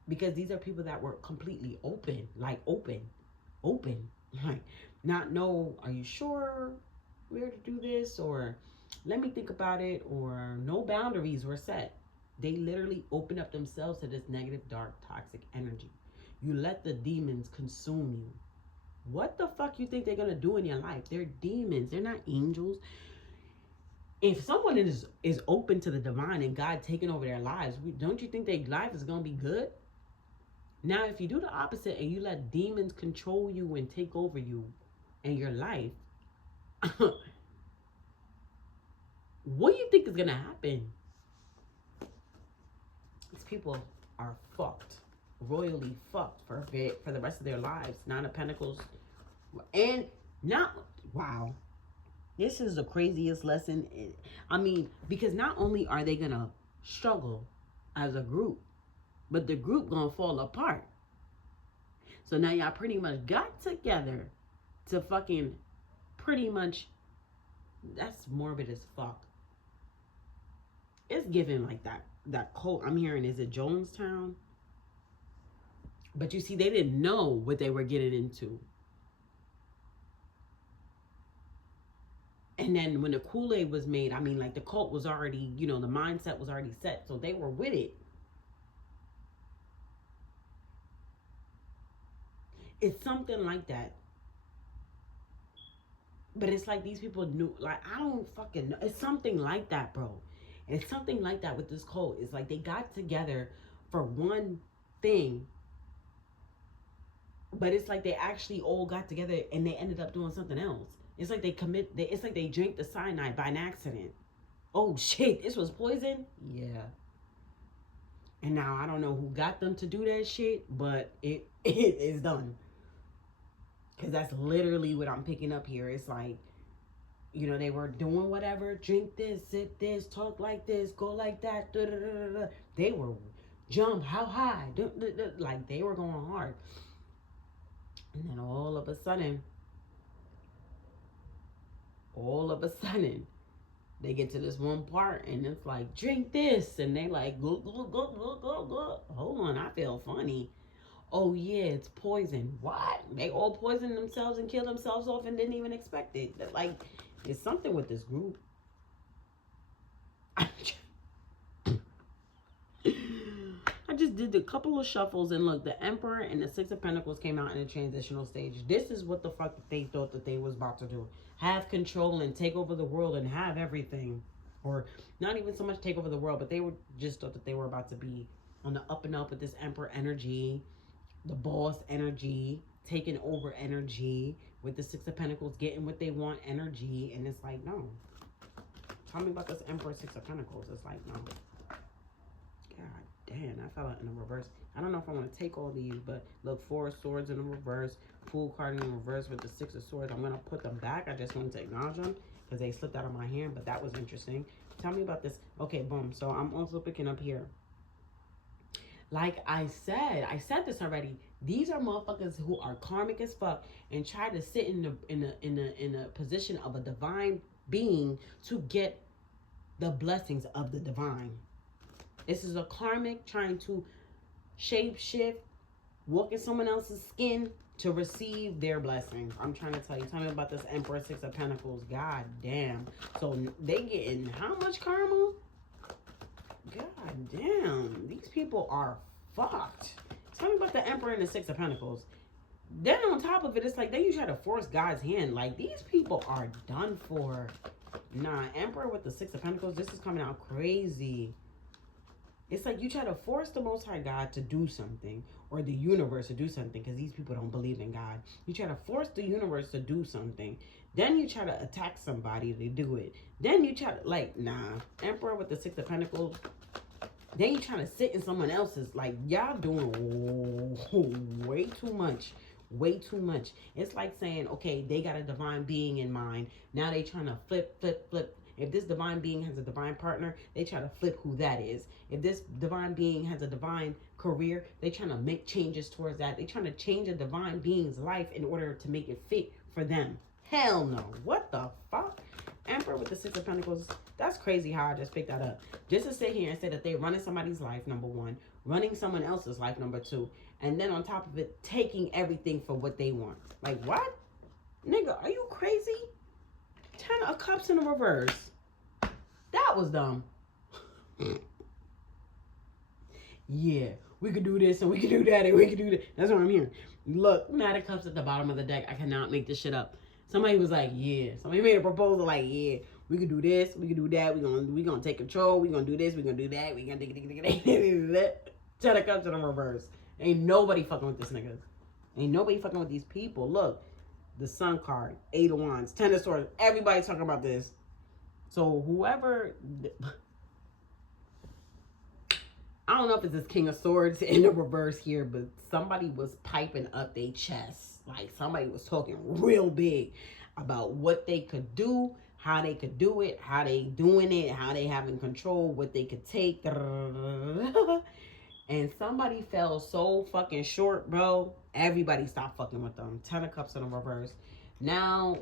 Because these are people that were completely open, like open, like not know, are you sure we're to do this? Or let me think about it, or no boundaries were set. They literally open up themselves to this negative, dark, toxic energy. You let the demons consume you. What the fuck you think they're gonna do in your life? They're demons. They're not angels. If someone is open to the divine and God taking over their lives, don't you think their life is gonna be good? Now, if you do the opposite and you let demons control you and take over you and your life, what do you think is gonna happen? These people are fucked, royally fucked for the rest of their lives. Nine of Pentacles, and not, wow. This is the craziest lesson. I mean, because not only are they gonna struggle as a group, but the group gonna fall apart. So now y'all pretty much got together to fucking pretty much, that's morbid as fuck. It's giving like that cult I'm hearing, is it Jonestown? But you see, they didn't know what they were getting into. And then when the Kool-Aid was made, I mean, like the cult was already, you know, the mindset was already set. So they were with it. It's something like that. But it's like these people knew, like, I don't fucking know. It's something like that, bro. And it's something like that with this cult. It's like they got together for one thing. But it's like they actually all got together and they ended up doing something else. It's like it's like they drank the cyanide by an accident. Oh shit, this was poison? Yeah. And now I don't know who got them to do that shit, but it is done. Because that's literally what I'm picking up here. It's like, you know, they were doing whatever. Drink this, sip this, talk like this, go like that. Da, da, da, da. They were jump, how high? Da, da, da. Like they were going hard. And then all of a sudden, they get to this one part and it's like, drink this. And they like, go. Hold on, I feel funny. Oh yeah, it's poison. What? They all poisoned themselves and killed themselves off and didn't even expect it. Like, it's something with this group. I just did a couple of shuffles and look, the Emperor and the Six of Pentacles came out in a transitional stage. This is what the fuck they thought that they was about to do. Have control and take over the world and have everything. Or not even so much take over the world, but they were just thought that they were about to be on the up and up with this Emperor energy, the boss energy, taking over energy, with the Six of Pentacles getting what they want energy. And it's like, no. Tell me about this Emperor Six of Pentacles. It's like, no. God damn, I fell out in the reverse. I don't know if I want to take all these, but look, Four of Swords in the reverse, Fool card in the reverse with the Six of Swords. I'm going to put them back. I just wanted to acknowledge them because they slipped out of my hand, but that was interesting. Tell me about this. Okay, boom. So I'm also picking up here. Like I said this already. These are motherfuckers who are karmic as fuck and try to sit in a position of a divine being to get the blessings of the divine. This is a karmic trying to shape shift, walk in someone else's skin to receive their blessings. I'm trying to tell you. Tell me about this Emperor Six of Pentacles. God damn. So they getting how much karma? God damn. These people are fucked. Tell me about the Emperor and the Six of Pentacles. Then on top of it, it's like then you try to force God's hand. Like these people are done for. Nah, Emperor with the Six of Pentacles. This is coming out crazy. It's like you try to force the Most High God to do something, or the universe to do something, because these people don't believe in God. You try to force the universe to do something. Then you try to attack somebody to do it. Then you try to, like, nah. Emperor with the Six of Pentacles. Then you trying to sit in someone else's. Like, y'all doing way too much. Way too much. It's like saying, okay, they got a divine being in mind. Now they trying to flip. If this divine being has a divine partner, they try to flip who that is. If this divine being has a divine career, they trying to make changes towards that. They trying to change a divine being's life in order to make it fit for them. Hell no. What the fuck? Emperor with the Six of Pentacles. That's crazy how I just picked that up. Just to sit here and say that they're running somebody's life, number one. Running someone else's life, number two. And then on top of it, taking everything for what they want. Like, what? Nigga, are you crazy? 10 of Cups in the reverse. That was dumb. Yeah, we could do this and we could do that and we could do that. That's what I'm hearing. Look, Knight of Cups at the bottom of the deck. I cannot make this shit up. Somebody was like, yeah. Somebody made a proposal like, yeah, we could do this, we could do that. We gonna take control. We gonna do this. We gonna do that. We gonna do that. 10 of Cups in the reverse. Ain't nobody fucking with this nigga. Ain't nobody fucking with these people. Look, the Sun card, 8 of Wands, 10 of Swords. Everybody's talking about this. So whoever, I don't know if it's this King of Swords in the reverse here, but somebody was piping up their chest. Like somebody was talking real big about what they could do, how they could do it, how they doing it, how they having control, what they could take. And somebody fell so fucking short, bro. Everybody stopped fucking with them. 10 of Cups in the reverse. Now,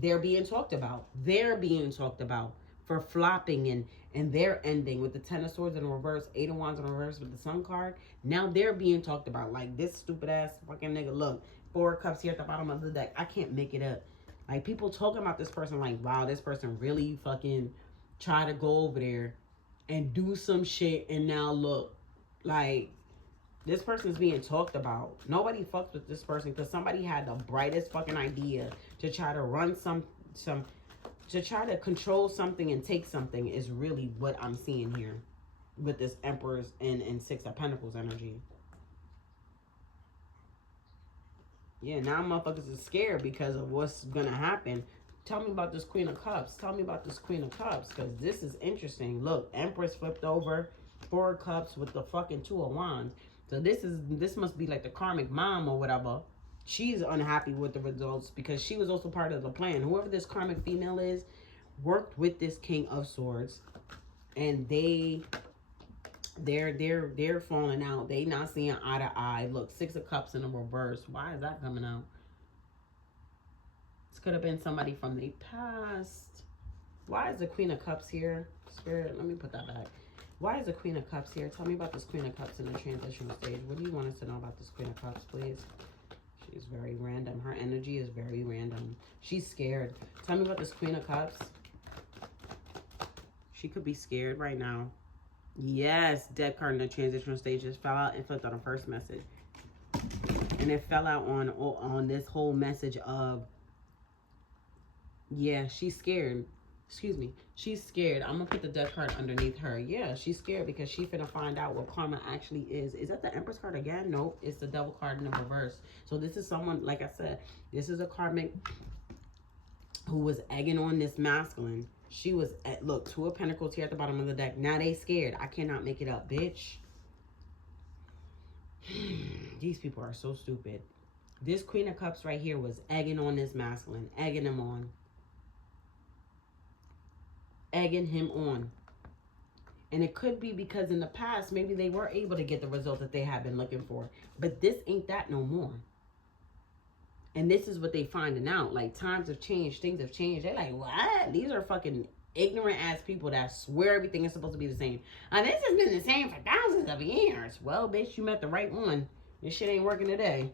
they're being talked about. They're being talked about for flopping and they're ending with the 10 of Swords in the reverse, 8 of Wands in the reverse with the Sun card. Now they're being talked about. Like, this stupid ass fucking nigga. Look, 4 of Cups here at the bottom of the deck. I can't make it up. Like, people talking about this person like, wow, this person really fucking tried to go over there and do some shit, and now look, like, this person's being talked about. Nobody fucks with this person because somebody had the brightest fucking idea to try to run to try to control something and take something is really what I'm seeing here with this Emperor's and 6 of Pentacles energy. Yeah, now motherfuckers are scared because of what's gonna happen. Tell me about this Queen of Cups. Tell me about this Queen of Cups, because this is interesting. Look, Empress flipped over, 4 of Cups with the fucking 2 of Wands. So this must be like the karmic mom or whatever. She's unhappy with the results because she was also part of the plan. Whoever this karmic female is worked with this King of Swords, and they're falling out. They not seeing eye to eye. Look, 6 of Cups in the reverse. Why is that coming out? This could have been somebody from the past. Why is the Queen of Cups here? Spirit, let me put that back. Why is the Queen of Cups here? Tell me about this Queen of Cups in the transitional stage. What do you want us to know about this Queen of Cups, please? She's very random. Her energy is very random. She's scared. Tell me about this Queen of Cups. She could be scared right now. Yes, dead card in the transitional stage just fell out and flipped on the first message. And it fell out on this whole message of, yeah, she's scared. Excuse me. She's scared. I'm going to put the death card underneath her. Yeah, she's scared because she's finna find out what karma actually is. Is that the Empress card again? Nope. It's the Devil card in the reverse. So this is someone, like I said, this is a karmic who was egging on this masculine. She was at, look, 2 of Pentacles here at the bottom of the deck. Now they scared. I cannot make it up, bitch. These people are so stupid. This Queen of Cups right here was egging on this masculine. Egging him on. Egging him on. And it could be because in the past, maybe they were able to get the result that they have been looking for. But this ain't that no more. And this is what they finding out. Like, times have changed. Things have changed. They're like, what? These are fucking ignorant ass people that swear everything is supposed to be the same. This has been the same for thousands of years. Well, bitch, you met the right one. This shit ain't working today.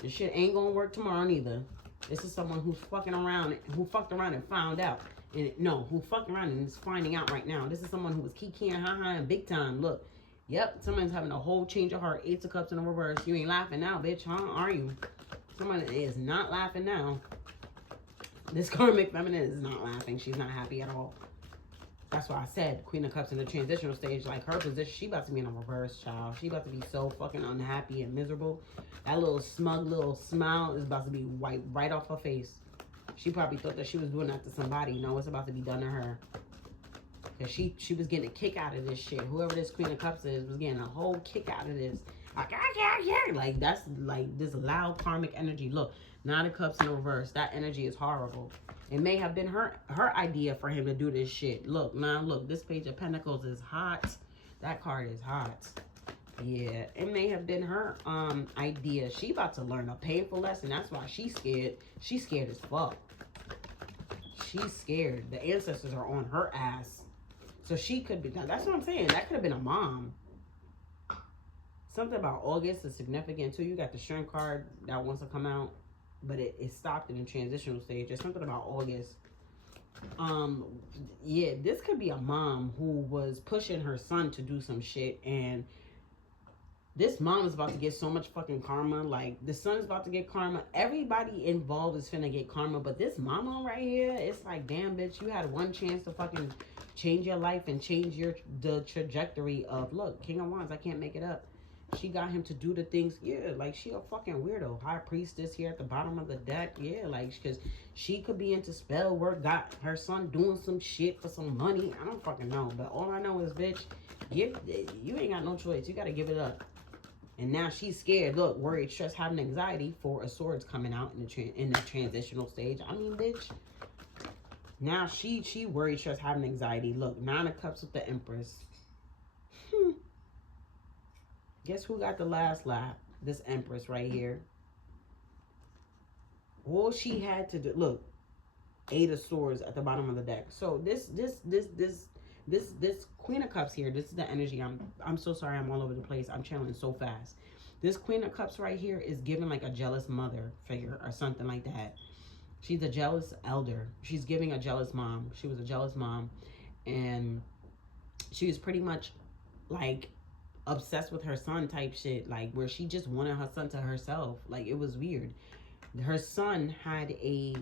This shit ain't gonna work tomorrow neither. This is someone who's fucking around, who fucked around and found out. And no, who fucked around and is finding out right now. This is someone who was kikiing, ha-ha, and big time. Look, yep, someone's having a whole change of heart. 8 of Cups in the reverse. You ain't laughing now, bitch, huh? Are you? Someone is not laughing now. This karmic feminine is not laughing. She's not happy at all. That's why I said Queen of Cups in the transitional stage. Like, her position, she about to be in a reverse, child. She about to be so fucking unhappy and miserable. That little smug little smile is about to be wiped right off her face. She probably thought that she was doing that to somebody. No, it's about to be done to her. Because she was getting a kick out of this shit. Whoever this Queen of Cups is was getting a whole kick out of this. Like, that's like this loud karmic energy. Look, 9 of Cups in reverse. That energy is horrible. It may have been her idea for him to do this shit. Look, now look, this Page of Pentacles is hot. That card is hot. Yeah, it may have been her idea. She about to learn a painful lesson. That's why she's scared. She's scared as fuck. She's scared. The ancestors are on her ass. So she could be, that's what I'm saying. That could have been a mom. Something about August is significant too. You got the strength card that wants to come out, but it stopped in the transitional stage. There's something about August. Yeah, this could be a mom who was pushing her son to do some shit, and this mom is about to get so much fucking karma. Like, the son's about to get karma. Everybody involved is finna get karma. But this mama right here, it's like, damn, bitch, you had one chance to fucking change your life and change the trajectory of, look, King of Wands, I can't make it up. She got him to do the things, yeah, like, she a fucking weirdo. High priestess here at the bottom of the deck, yeah, like, because she could be into spell work, got her son doing some shit for some money. I don't fucking know. But all I know is, bitch, you ain't got no choice. You got to give it up. And now she's scared. Look, worried, stressed, having anxiety. Four of Swords coming out in the transitional stage. I mean, bitch. Now she worried, stressed, having anxiety. Look, 9 of Cups with the Empress. Guess who got the last laugh? This Empress right here. All she had to do. Look, 8 of Swords at the bottom of the deck. So this Queen of Cups here, this is the energy. I'm so sorry, I'm all over the place. I'm channeling so fast. This Queen of Cups right here is giving like a jealous mother figure or something like that. She's a jealous elder. She's giving a jealous mom. She was a jealous mom, and she was pretty much like obsessed with her son type shit, like where she just wanted her son to herself. Like, it was weird. Her son had a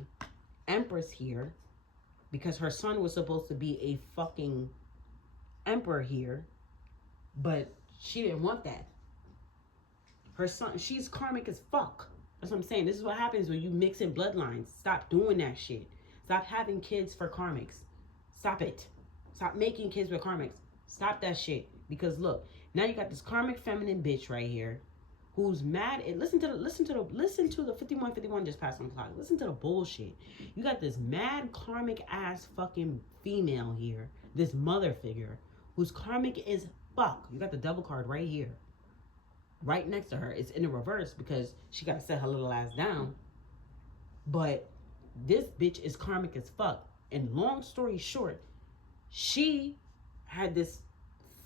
Empress here because her son was supposed to be a fucking emperor here, but she didn't want that. Her son, she's karmic as fuck. That's what I'm saying. This is what happens when you mix in bloodlines. Stop doing that shit. Stop having kids for karmics. Stop it. Stop making kids with karmics. Stop that shit. Because look, now you got this karmic feminine bitch right here who's mad. And listen to the 5151 just passed on the clock. Listen to the bullshit. You got this mad karmic ass fucking female here, this mother figure who's karmic as fuck. You got the Devil card right here, right next to her. It's in the reverse because she got to set her little ass down. But this bitch is karmic as fuck. And long story short, she had this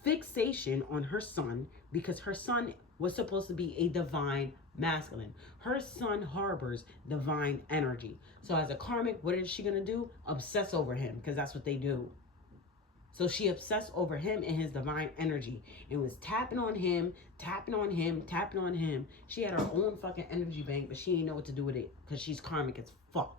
fixation on her son because her son was supposed to be a divine masculine. Her son harbors divine energy. So as a karmic, what is she gonna do? Obsess over him, because that's what they do. So she obsessed over him and his divine energy. It was tapping on him, tapping on him, tapping on him. She had her own fucking energy bank, but she didn't know what to do with it because she's karmic as fuck.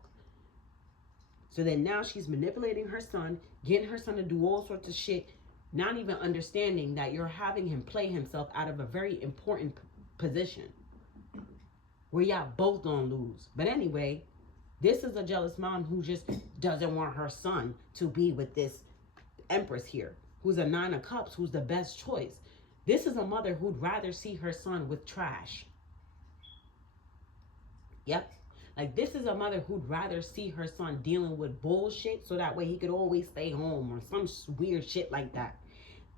So then now she's manipulating her son, getting her son to do all sorts of shit, not even understanding that you're having him play himself out of a very important position where y'all both gonna lose. But anyway, this is a jealous mom who just doesn't want her son to be with this Empress here, who's a 9 of Cups, who's the best choice. This is a mother who'd rather see her son with trash. Yep. Like, this is a mother who'd rather see her son dealing with bullshit so that way he could always stay home or some weird shit like that.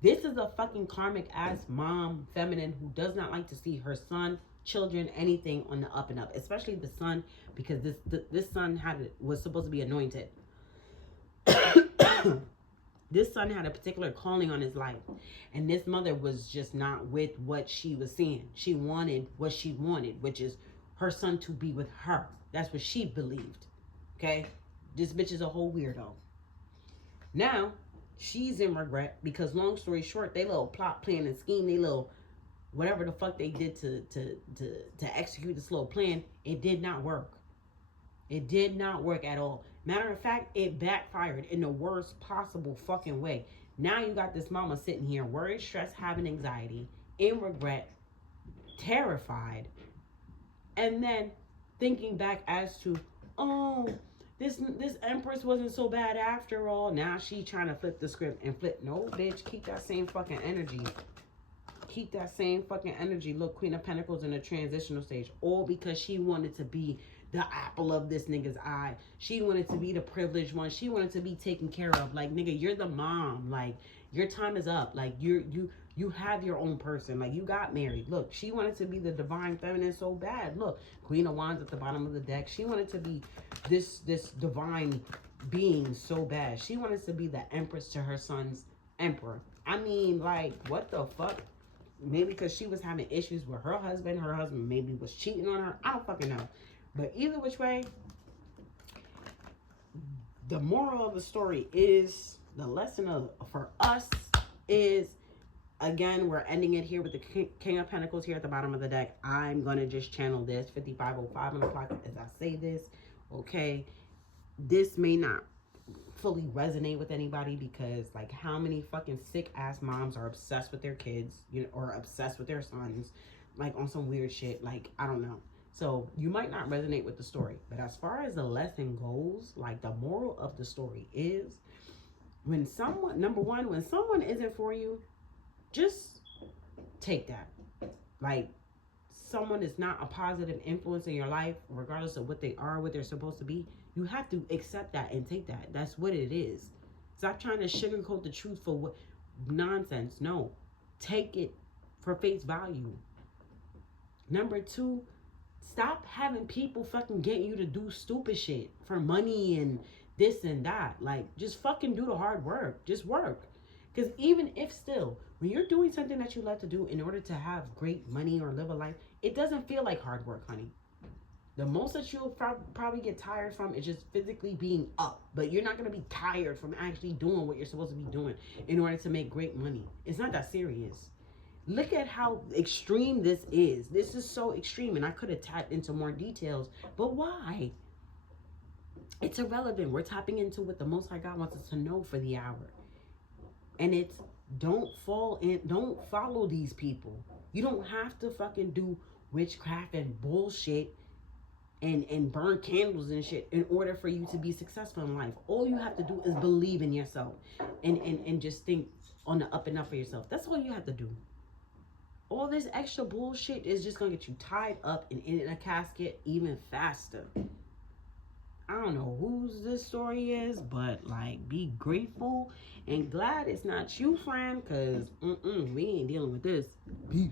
This is a fucking karmic ass mom, feminine, who does not like to see her son, children, anything on the up and up, especially the son, because this son was supposed to be anointed. This son had a particular calling on his life, and this mother was just not with what she was seeing. She wanted what she wanted, which is her son to be with her. That's what she believed. Okay? This bitch is a whole weirdo. Now, she's in regret because, long story short, they little plot, plan, and scheme, they little whatever the fuck they did to execute this little plan, it did not work. It did not work at all. Matter of fact, it backfired in the worst possible fucking way. Now you got this mama sitting here worried, stressed, having anxiety, in regret, terrified, and then thinking back as to, oh, this Empress wasn't so bad after all. Now she trying to flip the script and flip. No, bitch, keep that same fucking energy. Keep that same fucking energy. Look, Queen of Pentacles in a transitional stage. All because she wanted to be the apple of this nigga's eye. She wanted to be the privileged one. She wanted to be taken care of. Like, nigga, you're the mom. Like, your time is up. Like, you have your own person. Like, you got married. Look, she wanted to be the divine feminine so bad. Look, Queen of Wands at the bottom of the deck. She wanted to be this divine being so bad. She wanted to be the empress to her son's emperor. I mean, like, what the fuck? Maybe because she was having issues with her husband. Her husband maybe was cheating on her. I don't fucking know. But either which way, the moral of the story is, the lesson for us is, again, we're ending it here with the King of Pentacles here at the bottom of the deck. I'm going to just channel this 55:05 on the clock as I say this. Okay. This may not fully resonate with anybody because, like, how many fucking sick ass moms are obsessed with their kids, you know, or obsessed with their sons, like on some weird shit. Like, I don't know. So you might not resonate with the story, but as far as the lesson goes, like, the moral of the story is, when someone, number one, when someone isn't for you, just take that. Like, someone is not a positive influence in your life, regardless of what they are, what they're supposed to be, you have to accept that and take that. That's what it is. Stop trying to sugarcoat the truth for what nonsense. No, take it for face value. Number two, stop having people fucking get you to do stupid shit for money and this and that. Like, just fucking do the hard work. Just work. Because even if still, when you're doing something that you love to do in order to have great money or live a life, it doesn't feel like hard work, honey. The most that you'll probably get tired from is just physically being up. But you're not going to be tired from actually doing what you're supposed to be doing in order to make great money. It's not that serious. Look at how extreme this is. This is so extreme. And I could have tapped into more details. But why? It's irrelevant. We're tapping into what the Most High God wants us to know for the hour. And it's, don't follow these people. You don't have to fucking do witchcraft and bullshit and burn candles and shit in order for you to be successful in life. All you have to do is believe in yourself and just think on the up and up for yourself. That's all you have to do. All this extra bullshit is just gonna get you tied up and in a casket even faster. I don't know whose this story is, but, like, be grateful and glad it's not you, friend, because we ain't dealing with this. Peace.